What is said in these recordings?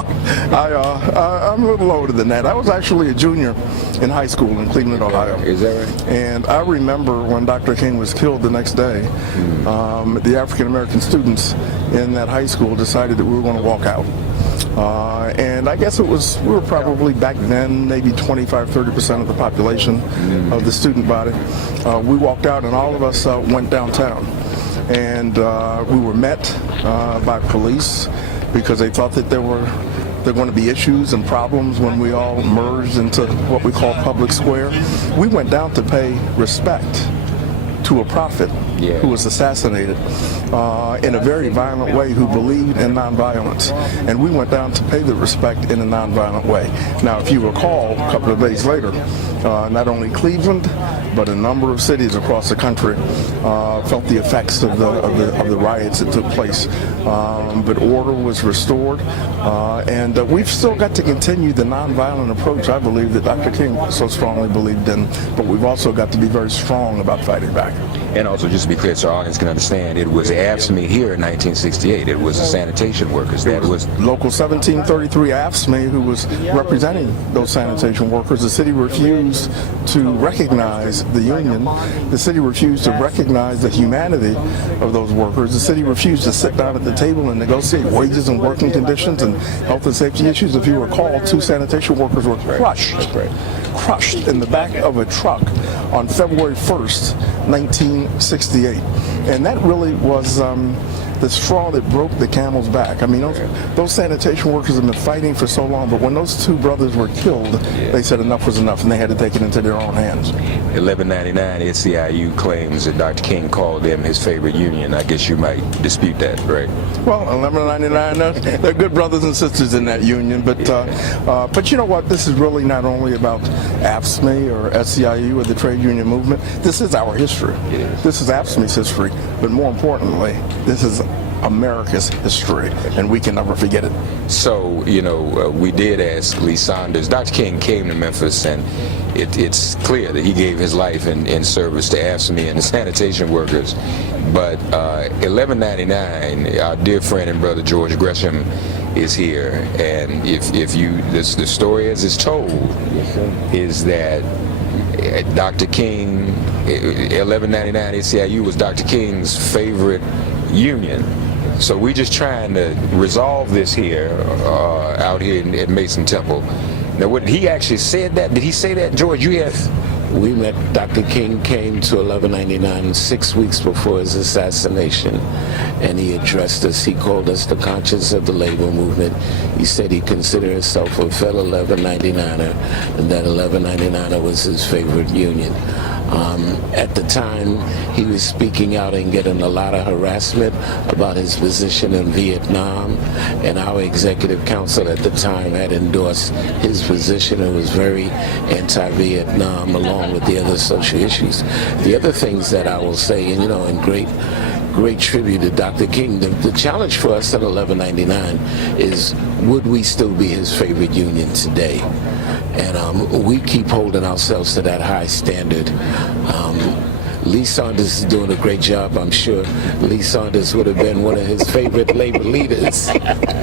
I'm a little older than that. I was actually a junior in high school in Cleveland, Ohio. Is that right? And I remember when Dr. King was killed the next day, the African American students in that high school decided that we were going to walk out. And I guess we were probably back then maybe 25-30% of the population of the student body. We walked out and all of us went downtown. And we were met by police because they thought that there were going to be issues and problems when we all merged into what we call public square. We went down to pay respect to a prophet who was assassinated in a very violent way, who believed in nonviolence. And we went down to pay the respect in a nonviolent way. Now, if you recall, a couple of days later, not only Cleveland, but a number of cities across the country felt the effects of the riots that took place. But order was restored, and we've still got to continue the nonviolent approach, I believe, that Dr. King so strongly believed in, but we've also got to be very strong about fighting back. And also, just to be clear so our audience can understand, it was AFSCME here in 1968. It was the sanitation workers. That was Local 1733 AFSCME who was representing those sanitation workers. The city refused to recognize the union. The city refused to recognize the humanity of those workers. The city refused to sit down at the table and negotiate wages and working conditions and health and safety issues. If you recall, 2 sanitation workers were crushed in the back of a truck on February 1st, 1968. And that really was the straw that broke the camel's back. I mean, those sanitation workers have been fighting for so long, but when those 2 brothers were killed, they said enough was enough, and they had to take it into their own hands. 1199 SEIU claims that Dr. King called them his favorite union. I guess you might dispute that, right? Well, 1199, they're good brothers and sisters in that union, but you know what? This is really not only about AFSCME or SEIU or the trade union movement. This is our history. This is AFSCME's history, but more importantly, this is America's history, and we can never forget it. So, we did ask Lee Saunders. Dr. King came to Memphis, and it's clear that he gave his life in service to AFSCME and the sanitation workers. But 1199, our dear friend and brother George Gresham is here, and if you the story as it's told is that Dr. King, 1199 SEIU was Dr. King's favorite union. So we're just trying to resolve this here, out here at Mason Temple. Now, what he actually said that? Did he say that, George? You have. We met, Dr. King came to 1199 6 weeks before his assassination, and he addressed us. He called us the conscience of the labor movement. He said he considered himself a fellow 1199er, and that 1199er was his favorite union. At the time, he was speaking out and getting a lot of harassment about his position in Vietnam, and our executive council at the time had endorsed his position. It was very anti-Vietnam, along with the other social issues. The other things that I will say, and in great tribute to Dr. King, the challenge for us at 1199 is, would we still be his favorite union today? And we keep holding ourselves to that high standard. Lee Saunders is doing a great job. I'm sure Lee Saunders would have been one of his favorite labor leaders.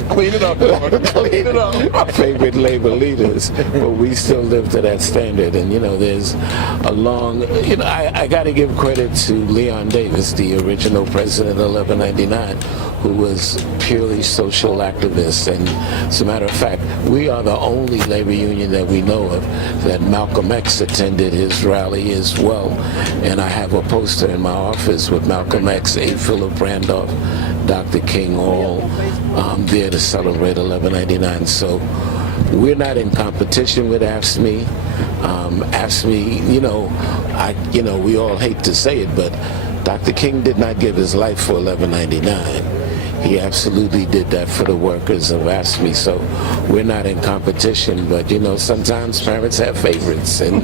Clean it up, Lord. Clean it up. Favorite labor leaders. But we still live to that standard. And, there's a long, I got to give credit to Leon Davis, the original president of 1199, who was purely social activist. And as a matter of fact, we are the only labor union that we know of that Malcolm X attended his rally as well. And I have a poster in my office with Malcolm X, A. Philip Randolph, Dr. King, all there to celebrate 1199. So we're not in competition with AFSCME. AFSCME, we all hate to say it, but Dr. King did not give his life for 1199. He absolutely did that for the workers of AFSCME. So we're not in competition, but sometimes parents have favorites. And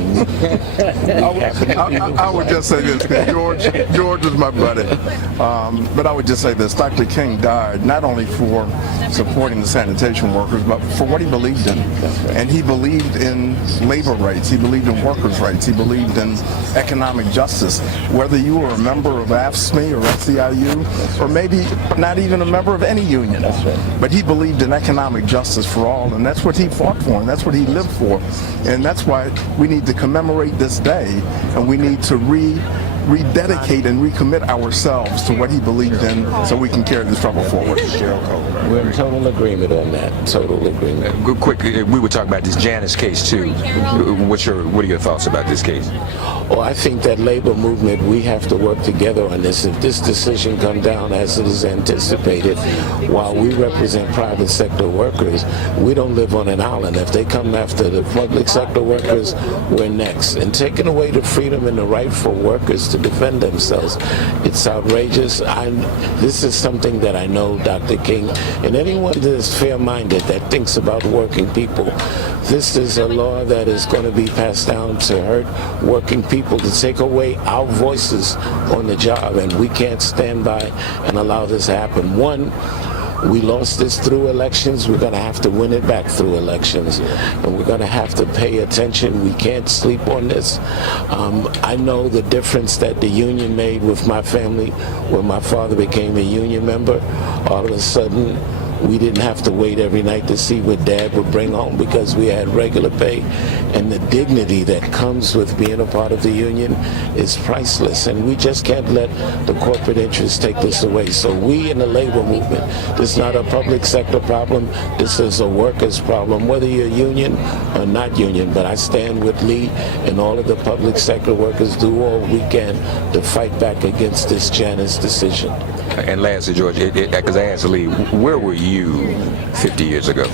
I would just say this, because George is my buddy. But I would just say this: Dr. King died not only for supporting the sanitation workers, but for what he believed in. And he believed in labor rights. He believed in workers' rights. He believed in economic justice. Whether you were a member of AFSCME or SEIU, or maybe not even a member of any union. That's right. But he believed in economic justice for all, and that's what he fought for, and that's what he lived for. And that's why we need to commemorate this day, and we need to rededicate and recommit ourselves to what he believed in so we can carry the struggle forward. We're in total agreement on that. Total agreement. Quick, we were talking about this Janice case too. What are your thoughts about this case? Well, I think that labor movement, we have to work together on this. If this decision comes down as it is anticipated, while we represent private sector workers, we don't live on an island. If they come after the public sector workers, we're next. And taking away the freedom and the right for workers to defend themselves, it's outrageous. This is something that I know, Dr. King, and anyone that is fair-minded that thinks about working people, this is a law that is going to be passed down to hurt working people, to take away our voices on the job, and we can't stand by and allow this to happen. One, we lost this through elections. We're going to have to win it back through elections, and we're going to have to pay attention. We can't sleep on this. I know the difference that the union made with my family when my father became a union member. All of a sudden, we didn't have to wait every night to see what Dad would bring home because we had regular pay. And the dignity that comes with being a part of the union is priceless. And we just can't let the corporate interests take this away. So we in the labor movement, this is not a public sector problem. This is a workers' problem, whether you're union or not union. But I stand with Lee and all of the public sector workers, do all we can to fight back against this Janus decision. And lastly, George, because I asked Lee, where were you 50 years ago?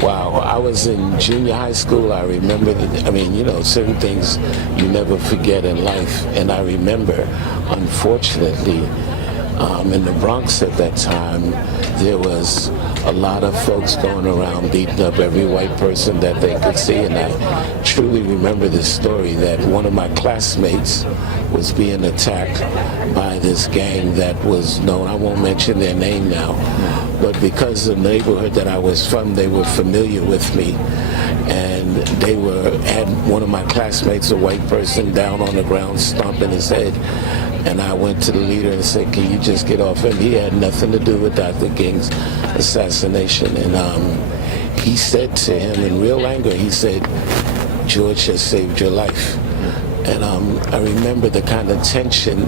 Wow, I was in junior high school. I remember, certain things you never forget in life. And I remember, unfortunately, in the Bronx at that time, there was a lot of folks going around beating up every white person that they could see. And I truly remember this story that one of my classmates was being attacked by this gang that was known, I won't mention their name now, but because of the neighborhood that I was from, they were familiar with me. And they had one of my classmates, a white person, down on the ground stomping his head. And I went to the leader and said, can you just get off him? He had nothing to do with Dr. King's assassination. And he said to him in real anger, he said, George has saved your life. And I remember the kind of tension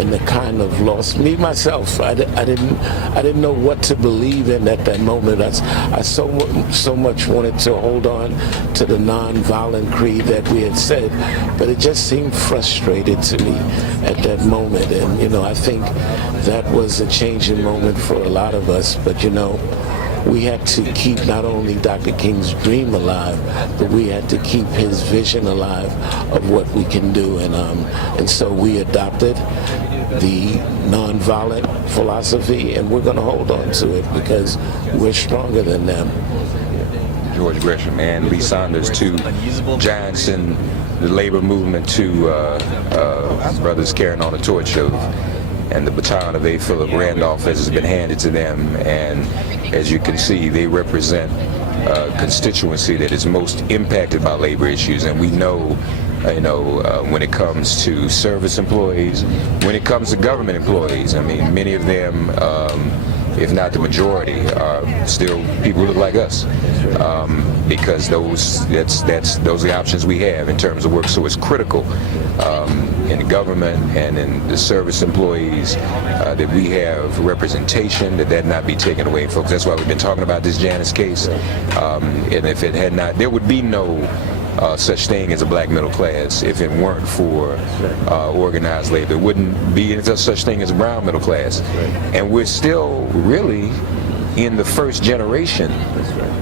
and the kind of loss. Me, myself, I didn't know what to believe in at that moment. I so much wanted to hold on to the nonviolent creed that we had said, but it just seemed frustrated to me at that moment. And, I think that was a changing moment for a lot of us. But, we had to keep not only Dr. King's dream alive, but we had to keep his vision alive of what we can do. And so we adopted the nonviolent philosophy, and we're going to hold on to it because we're stronger than them. George Gresham and Lee Saunders, two giants in the labor movement, two brothers carrying on the torch of and the baton of A. Philip Randolph has been handed to them, and as you can see, they represent a constituency that is most impacted by labor issues. And we know, when it comes to service employees, when it comes to government employees, many of them, if not the majority, are still people who look like us, because those are the options we have in terms of work. So it's critical in the government and in the service employees that we have representation, that not be taken away, folks. That's why we've been talking about this Janus case. And if it had not, there would be no such thing as a black middle class if it weren't for organized labor. There wouldn't be such thing as a brown middle class. And we're still really in the first generation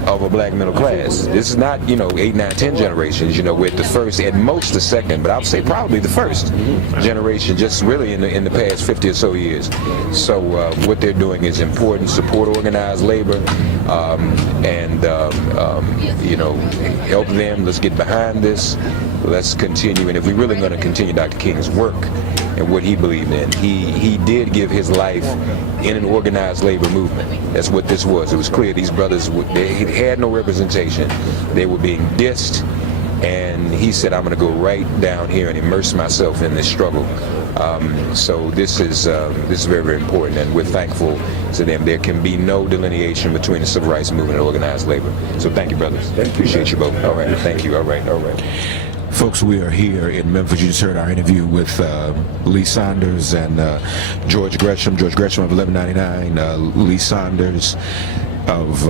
of a black middle class. This is not, 8, 9, 10 generations. We're the first, at most the second, but I would say probably the first generation, just really in the past 50 or so years. So what they're doing is important. Support organized labor, help them. Let's get behind this. Let's continue. And if we're really going to continue Dr. King's work and what he believed in, he did give his life in an organized labor movement. That's what this was. It was clear these brothers, they had no representation. They were being dissed, and he said, I'm going to go right down here and immerse myself in this struggle. So this is very, very important, and we're thankful to them. There can be no delineation between the civil rights movement and organized labor. So thank you, brothers. Appreciate you both. All right, thank you. All right. Folks, we are here in Memphis. You just heard our interview with Lee Saunders and George Gresham. George Gresham of 1199, Lee Saunders of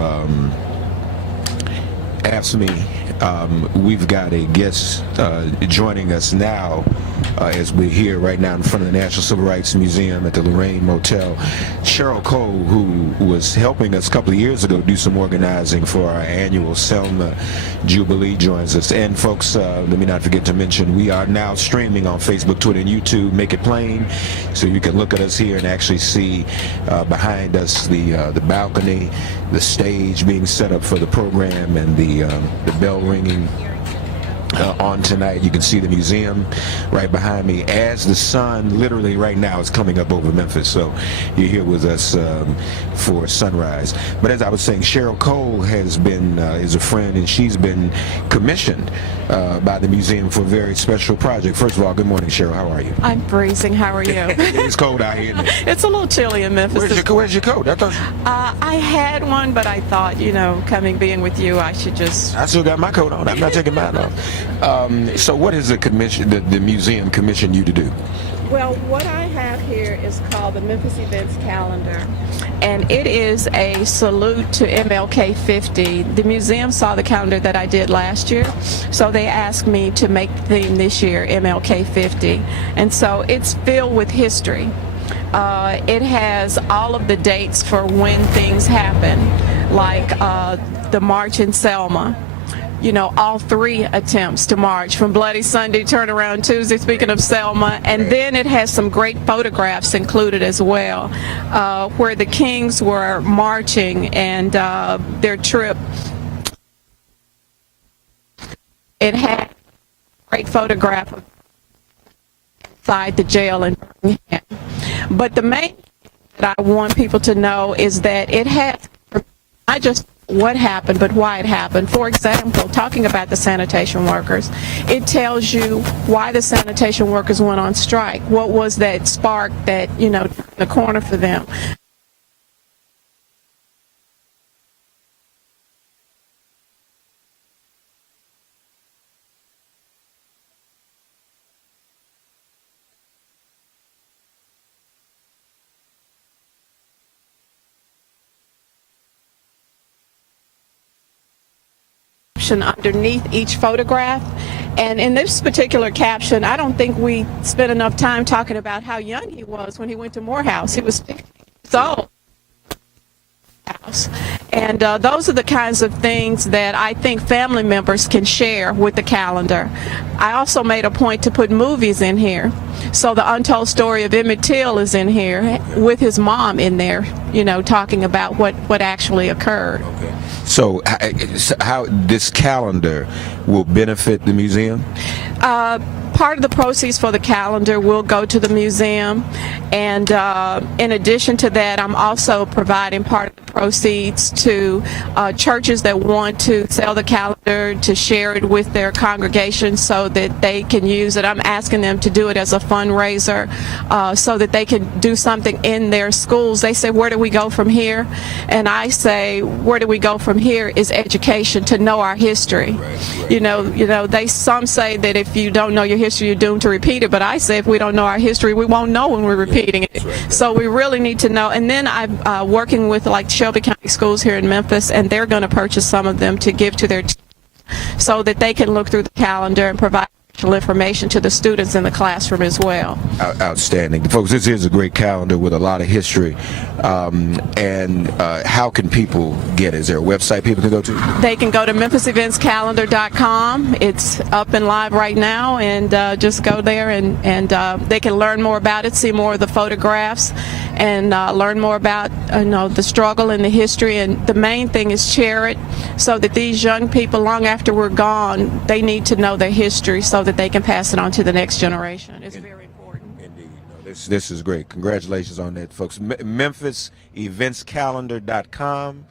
AFSCME. We've got a guest joining us now as we're here right now in front of the National Civil Rights Museum at the Lorraine Motel. Cheryl Cole, who was helping us a couple of years ago do some organizing for our annual Selma Jubilee, joins us. And folks, let me not forget to mention, we are now streaming on Facebook, Twitter, and YouTube. Make it plain so you can look at us here and actually see behind us the balcony, the stage being set up for the program, and the bell ringing on tonight. You can see the museum right behind me as the sun literally right now is coming up over Memphis. So you're here with us for sunrise. But as I was saying, Cheryl Cole has been is a friend, and she's been commissioned by the museum for a very special project. First of all, good morning, Cheryl. How are you? I'm freezing. How are you? It's cold out here. It's a little chilly in Memphis. Where's your coat? I thought I had one, but I thought, being with you, I should just... I still got my coat on. I'm not taking mine off. So what is the museum commissioned you to do? Well, what I have here is called the Memphis Events Calendar, and it is a salute to MLK 50. The museum saw the calendar that I did last year, so they asked me to make the theme this year MLK 50, and so it's filled with history. It has all of the dates for when things happen, like the March in Selma. All 3 attempts to march, from Bloody Sunday, Turnaround Tuesday, speaking of Selma, and then it has some great photographs included as well, where the Kings were marching and their trip. It had a great photograph of inside the jail in Birmingham. But the main thing that I want people to know is that it has not just what happened, but why it happened. For example, talking about the sanitation workers, it tells you why the sanitation workers went on strike. What was that spark that, turned the corner for them? Underneath each photograph, and in this particular caption, I don't think we spent enough time talking about how young he was when he went to Morehouse. He was 50 years old. And those are the kinds of things that I think family members can share with the calendar. I also made a point to put movies in here. So the untold story of Emmett Till is in here with his mom in there, talking about what actually occurred. Okay. So how this calendar will benefit the museum? Part of the proceeds for the calendar will go to the museum, and in addition to that, I'm also providing part of the proceeds to churches that want to sell the calendar, to share it with their congregation so that they can use it. I'm asking them to do it as a fundraiser so that they can do something in their schools. They say, where do we go from here? And I say, where do we go from here is education, to know our history. Some say that if you don't know your history, you're doomed to repeat it, but I say if we don't know our history, we won't know when we're repeating it. So we really need to know. And then I'm working with like Shelby County Schools here in Memphis, and they're going to purchase some of them to give to their teachers so that they can look through the calendar and provide information to the students in the classroom as well. Outstanding. Folks, this is a great calendar with a lot of history. And how can people get it? Is there a website people can go to? They can go to memphiseventscalendar.com. It's up and live right now, and just go there and they can learn more about it, see more of the photographs, and learn more about the struggle and the history. And the main thing is share it so that these young people, long after we're gone, they need to know their history so that they can pass it on to the next generation. It's very important. Indeed. No, this is great. Congratulations on that, folks. MemphisEventsCalendar.com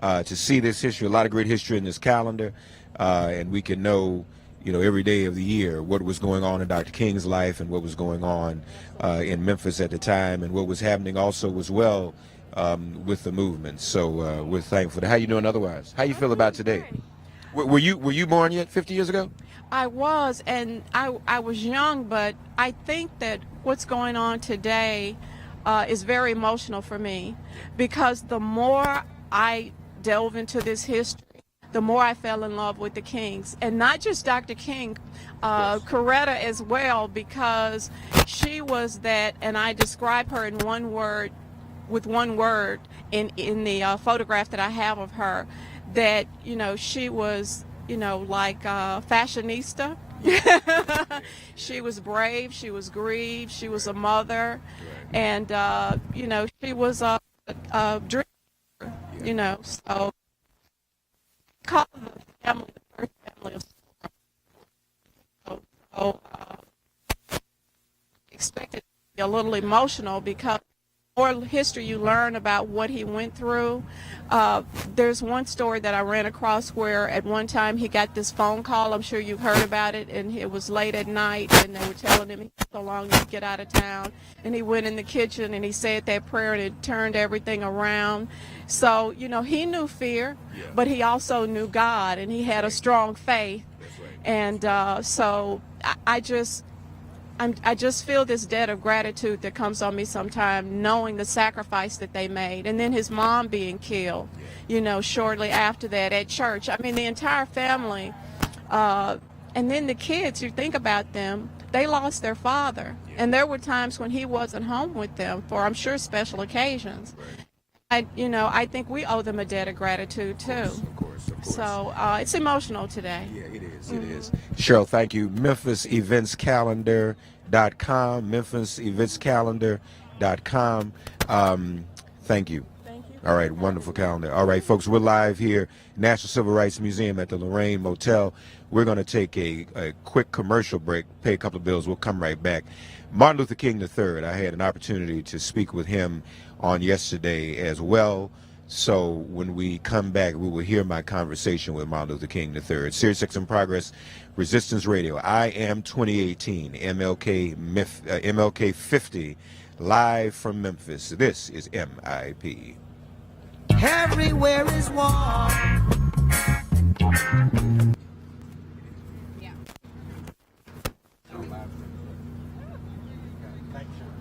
to see this history. A lot of great history in this calendar, and we can know every day of the year, what was going on in Dr. King's life and what was going on in Memphis at the time, and what was happening also as well with the movement. So we're thankful. How you doing otherwise? How you feel about today? Were you born yet 50 years ago? I was, and I was young, but I think that what's going on today is very emotional for me, because the more I delve into this history, the more I fell in love with the Kings, and not just Dr. King, Coretta as well, because she was that, and I describe her in one word, with one word in the photograph that I have of her, that she was like fashionista. She was brave, she was grieved, she was a mother, and she was a dreamer. So call the family the first family of so expected to be a little emotional, because the more history you learn about what he went through. There's one story that I ran across where at one time he got this phone call. I'm sure you've heard about it, and it was late at night, and they were telling him so long you get out of town. And he went in the kitchen and he said that prayer, and it turned everything around. So he knew fear, but he also knew God, and he had a strong faith. And so I just feel this debt of gratitude that comes on me sometime, knowing the sacrifice that they made. And then his mom being killed, shortly after that at church. I mean, the entire family. And then the kids, you think about them, they lost their father. And there were times when he wasn't home with them for, I'm sure, special occasions. I think we owe them a debt of gratitude, too. Of course. So it's emotional today. Yeah, it is. It is. Cheryl, thank you. MemphisEventsCalendar.com. MemphisEventsCalendar.com. Thank you. Thank you. All right, wonderful calendar. All right, folks, we're live here, National Civil Rights Museum at the Lorraine Motel. We're going to take a quick commercial break, pay a couple of bills. We'll come right back. Martin Luther King III, I had an opportunity to speak with him on yesterday as well. So when we come back, we will hear my conversation with Martin Luther King III. Sirius XM Progress, Resistance Radio. I am 2018, MLK 50, live from Memphis. This is MIP. Everywhere is war.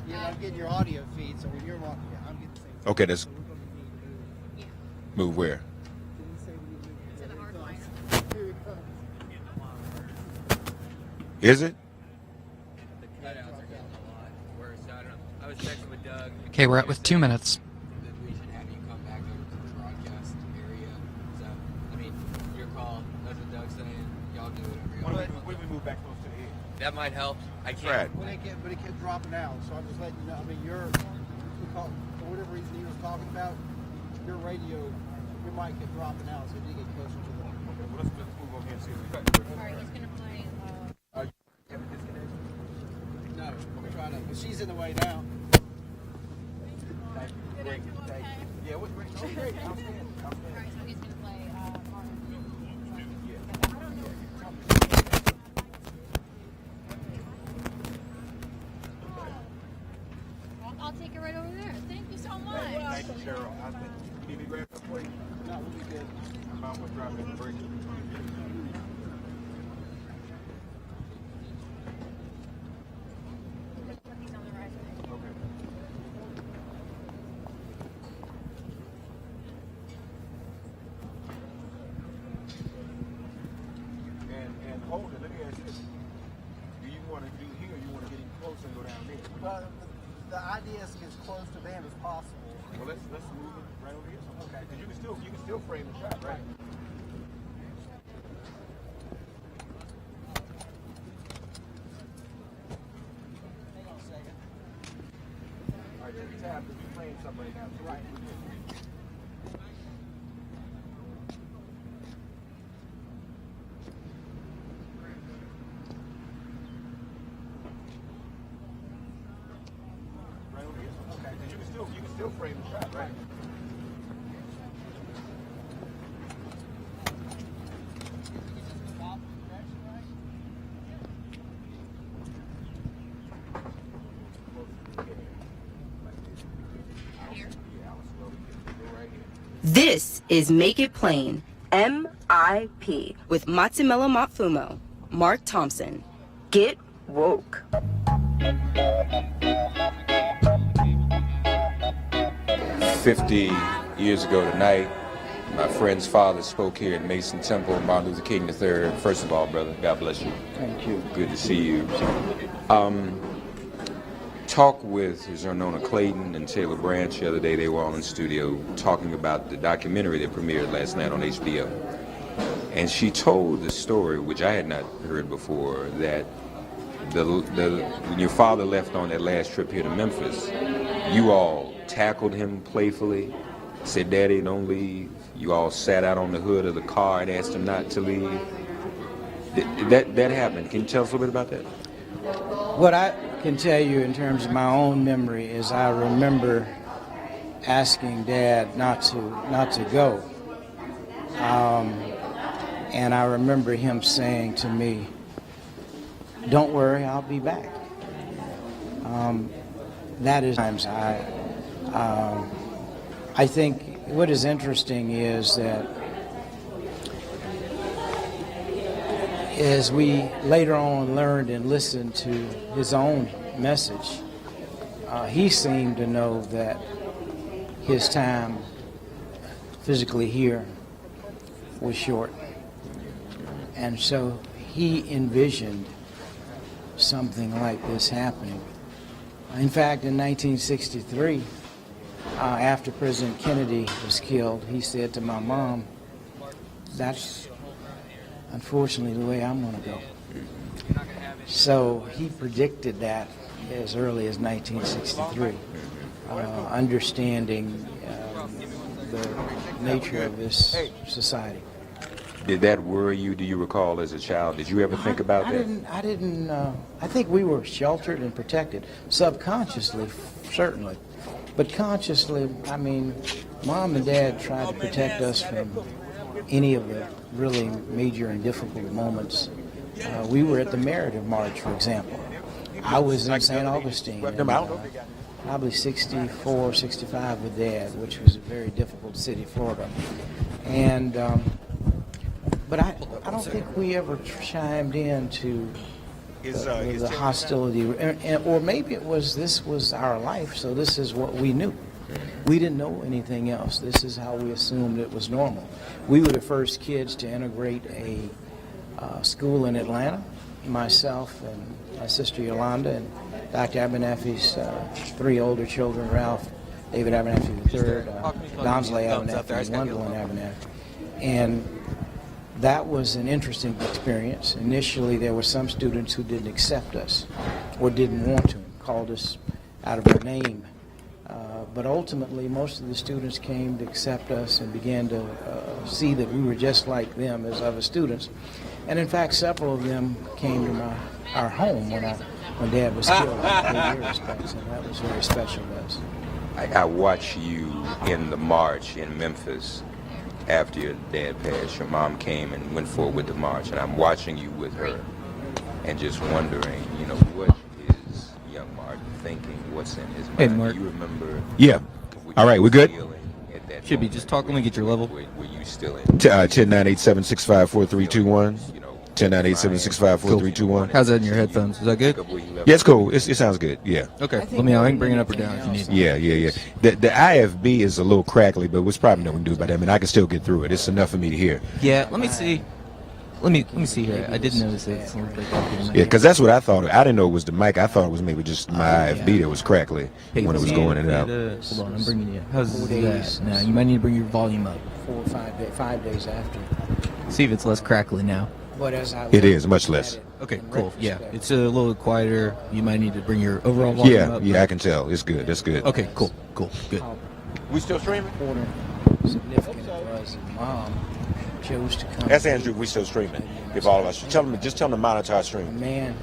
Yeah, I'm getting your audio feed, so when you're walking, I'm getting the same. Okay, let's move where? Is it? Okay, we're at with 2 minutes. We should have you come back over to the broadcast area. So, I mean, your call. That's what Doug's saying. Y'all do whatever you want. What if we move back close to the head? That might help. I can't. Right. But it kept dropping out, so I'm just letting you know. I mean, for whatever reason he was talking about, your radio, your mic kept dropping out, so you get closer to the. Okay, well, let's move over here and see if we got Alright, he's gonna play. No, we're trying to. But she's in the way now. Great. Yeah, what's great? Oh, great. Outstanding. Alright, so he's gonna play Martin. I'll take it right over there. Thank you so much. Thank you, Cheryl. Need me to grab that for you? No, we'll be good. I'm out with dropping the break. He's on the right side. Okay. And hold it. Let me ask you this. Do you want to do here, or you want to get even closer and go down there? But the idea is to get as close to them as possible. Well, let's move it right over here. Okay. Because you can still frame the shot, right? Hang on a second. All right, just tap if you're playing something right now. Right. Right over here. Okay. Because you can still frame the shot, right? is Make It Plain, MIP, with Matsimelo Matfumo, Mark Thompson. Get woke. 50 years ago tonight, my friend's father spoke here at Mason Temple, Martin Luther King III. First of all, brother, God bless you. Thank you. Good to see you. Talk with Zernona Clayton and Taylor Branch the other day. They were all in studio talking about the documentary that premiered last night on HBO. And she told the story, which I had not heard before, that when your father left on that last trip here to Memphis, you all tackled him playfully, said, "Daddy, don't leave." You all sat out on the hood of the car and asked him not to leave. That happened. Can you tell us a little bit about that? What I can tell you in terms of my own memory is I remember asking Dad not to go. And I remember him saying to me, "Don't worry, I'll be back." That is times I think what is interesting is that as we later on learned and listened to his own message, he seemed to know that his time physically here was short. And so he envisioned something like this happening. In fact, in 1963, after President Kennedy was killed, he said to my mom, "That's unfortunately the way I'm going to go." So he predicted that as early as 1963, understanding the nature of this society. Did that worry you, do you recall, as a child? Did you ever think about that? I didn't, I think we were sheltered and protected, subconsciously, certainly. But consciously, I mean, Mom and Dad tried to protect us from any of the really major and difficult moments. We were at the Meritive March, for example. I was in St. Augustine, probably 64, 65 with Dad, which was a very difficult city, Florida. And but I don't think we ever chimed into the hostility, or maybe this was our life, so this is what we knew. We didn't know anything else. This is how we assumed it was normal. We were the first kids to integrate a school in Atlanta. Myself and my sister Yolanda and Dr. Abernathy's 3 older children, Ralph, David Abernathy III, Donsley Abernathy, and Wendell Abernathy. And that was an interesting experience. Initially, there were some students who didn't accept us or didn't want to, called us out of our name. But ultimately, most of the students came to accept us and began to see that we were just like them as other students. And in fact, several of them came to our home when Dad was killed after 8 years back, so that was very special to us. I watched you in the march in Memphis. After your dad passed, your mom came and went forward with the march, and I'm watching you with her and just wondering, what is young Martin thinking? What's in his mind? Hey, Mark. Do you remember? Yeah. All right, we good? Should be just talk. Let me get your level. Were you still in? 10-987-65-4321. 10-987-65-4321. How's that in your headphones? Is that good? Yeah, it's cool. It sounds good. Yeah. Okay. Let me know. I can bring it up or down if you need. Yeah. The IFB is a little crackly, but there's probably nothing we can do about that. I mean, I can still get through it. It's enough for me to hear. Yeah. Let me see. Let me see here. I did notice that. Yeah, because that's what I thought. I didn't know it was the mic. I thought it was maybe just my IFB that was crackly when it was going in and out. Hold on, I'm bringing you. How's that? Now you might need to bring your volume up. 4 or 5 days after. See if it's less crackly now. But as I It is much less. Okay, cool. Yeah, it's a little quieter. You might need to bring your overall volume up. Yeah, I can tell. It's good. That's good. Okay, cool, good. We still streaming? Significant it was that Mom chose to come. That's Andrew. We still streaming. If all of us, just tell them to monitor our stream. Man